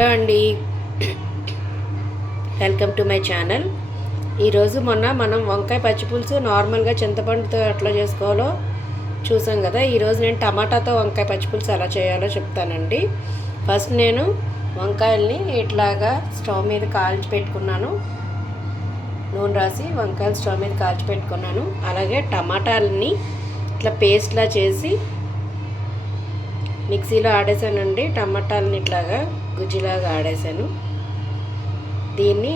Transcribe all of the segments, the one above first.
Hello అండి, welcome to my channel. ఈరోజు మనం వంకాయ పచ్చిపులుసు నార్మల్గా చింతపండుతో ఎట్లా చేసుకోవాలో చూసాం కదా. ఈరోజు నేను టమాటాతో వంకాయ పచ్చిపులుసు ఎలా చేయాలో చెప్తానండి. ఫస్ట్ నేను వంకాయల్ని ఇట్లాగా స్టవ్ మీద కాల్చి పెట్టుకున్నాను. నూనె రాసి వంకాయలు స్టవ్ మీద కాల్చి పెట్టుకున్నాను. అలాగే టమాటాలని ఇట్లా పేస్ట్లా చేసి మిక్సీలో ఆడేసానండి. టమాటాలని ఇట్లాగా గుజ్జులాగా ఆడేసాను. దీన్ని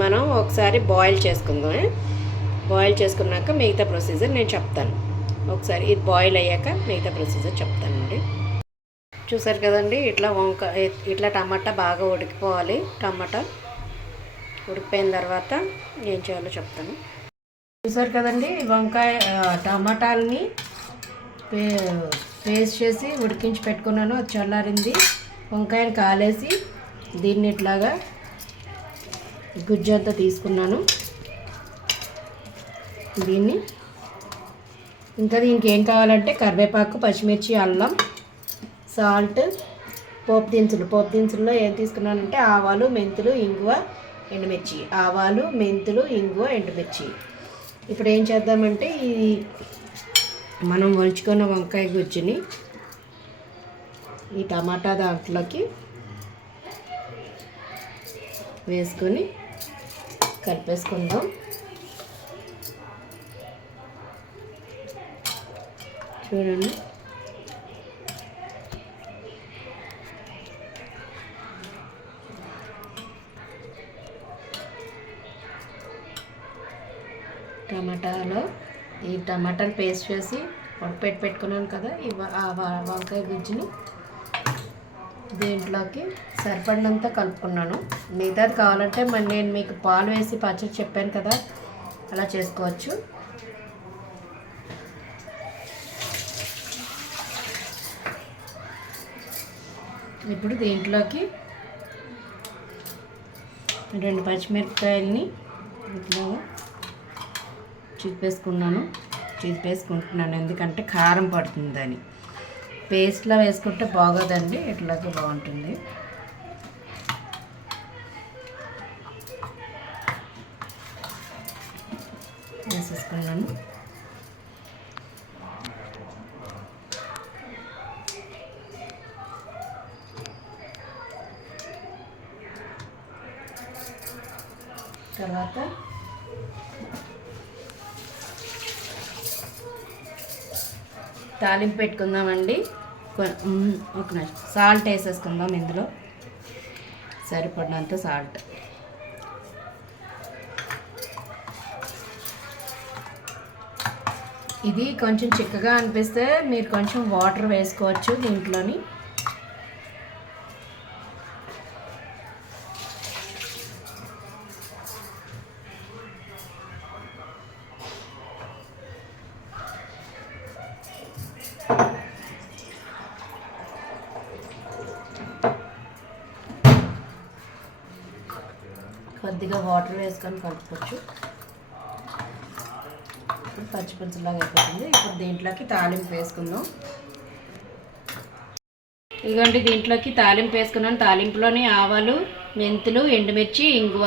మనం ఒకసారి బాయిల్ చేసుకుందాం. బాయిల్ చేసుకున్నాక మిగతా ప్రొసీజర్ నేను చెప్తాను. ఒకసారి ఇది బాయిల్ అయ్యాక మిగతా ప్రొసీజర్ చెప్తానండి. చూసారు కదండి, ఇట్లా టమాటా బాగా ఉడికిపోవాలి. టమాటా ఉడికిపోయిన తర్వాత ఏం చేయాలో చెప్తాను. చూసారు కదండి, టమాటాలని పేస్ట్ చేసి ఉడికించి పెట్టుకున్నాను. అది చల్లారింది. వంకాయని కాలేసి దీన్ని ఇట్లాగా గుజ్జంతా తీసుకున్నాను. దీనికి ఏం కావాలంటే కరివేపాకు, పచ్చిమిర్చి, అల్లం, సాల్ట్, పోపు దినుసుల్లో ఏం తీసుకున్నానంటే ఆవాలు, మెంతులు, ఇంగువ, ఎండుమిర్చి. ఆవాలు, మెంతులు, ఇంగువ, ఎండుమిర్చి. ఇప్పుడు ఏం చేద్దామంటే మనం ఒలుచుకున్న వంకాయ గుజ్జుని ఈ టమాటా దాంట్లోకి వేసుకొని కలిపేసుకుందాం. చూడండి, ఈ టమాటాలు పేస్ట్ చేసి పెట్టుకున్నాను కదా. వంకాయ గుజ్జుని దీంట్లోకి సరిపడినంత కలుపుకున్నాను. మిగతాది కావాలంటే నేను మీకు పాలు వేసి పచ్చడి చెప్పాను కదా, అలా చేసుకోవచ్చు. ఇప్పుడు దీంట్లోకి 2 పచ్చిమిరపకాయలని ఇట్లాగా చూపేసుకుంటున్నాను ఎందుకంటే కారం పడుతుందని. పేస్ట్లో వేసుకుంటే బాగోదండి, ఇట్లాగే బాగుంటుంది. వేసేసుకున్నాను. తర్వాత తాలింపు పెట్టుకుందామండి. ఒక నిమిషం సాల్ట్ వేసేసుకుందాం. ఇందులో సరిపడినంత సాల్ట్. ఇది కొంచెం చిక్కగా అనిపిస్తే మీరు కొంచెం వాటర్ వేసుకోవచ్చు దీంట్లోని. కొద్దిగా వాటర్ వేసుకొని కలుపుకోవచ్చు. ఇప్పుడు పచ్చిపులుసులాగా అయిపోతుంది. ఇప్పుడు దీంట్లోకి తాలింపు వేసుకుందాం. ఇదిగోండి, దీంట్లోకి తాలింపు వేసుకున్నాను. తాలింపులోని ఆవాలు, మెంతులు, ఎండుమిర్చి, ఇంగువ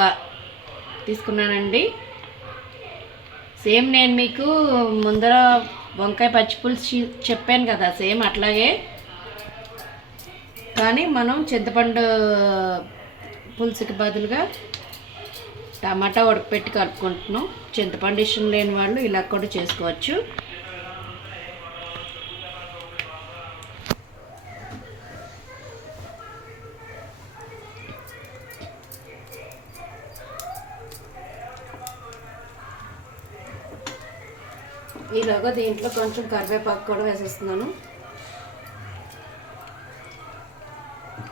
తీసుకున్నానండి. సేమ్ నేను మీకు ముందర వంకాయ పచ్చిపులుసు చెప్పాను కదా, సేమ్ అట్లాగే. కానీ మనం చింతపండు పులుసుకి బదులుగా టమాటా ఉడకపెట్టి కలుపుకుంటున్నాం. చింతపండు ఇష్టం లేని వాళ్ళు ఇలా కూడా చేసుకోవచ్చు. ఈలోగా దీంట్లో కొంచెం కరివేపాకు కూడా వేసేస్తున్నాను.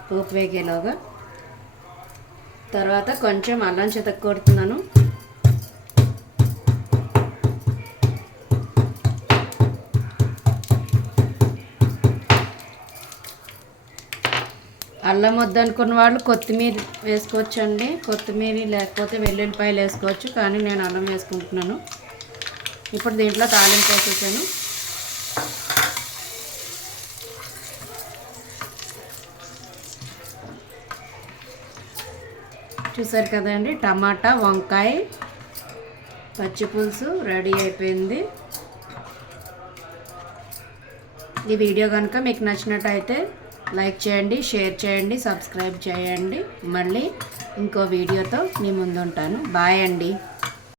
పోపు వేగేలోగా తర్వాత కొంచెం అల్లం చితక్కొడుతున్నాను. అల్లం వద్దనుకున్న వాళ్ళు కొత్తిమీర వేసుకోవచ్చండి. కొత్తిమీర లేకపోతే వెల్లుల్లిపాయలు వేసుకోవచ్చు, కానీ నేను అల్లం వేసుకుంటున్నాను. ఇప్పుడు దీంట్లో తాలింపు వేసేసాను. చూసారు కదండి, టమాటా వంకాయ పచ్చి పులుసు రెడీ అయిపోయింది. ఈ వీడియో కనుక మీకు నచ్చినట్టయితే లైక్ చేయండి, షేర్ చేయండి, సబ్స్క్రైబ్ చేయండి. మళ్ళీ ఇంకో వీడియోతో మీ ముందు ఉంటాను. బాయ్ అండి.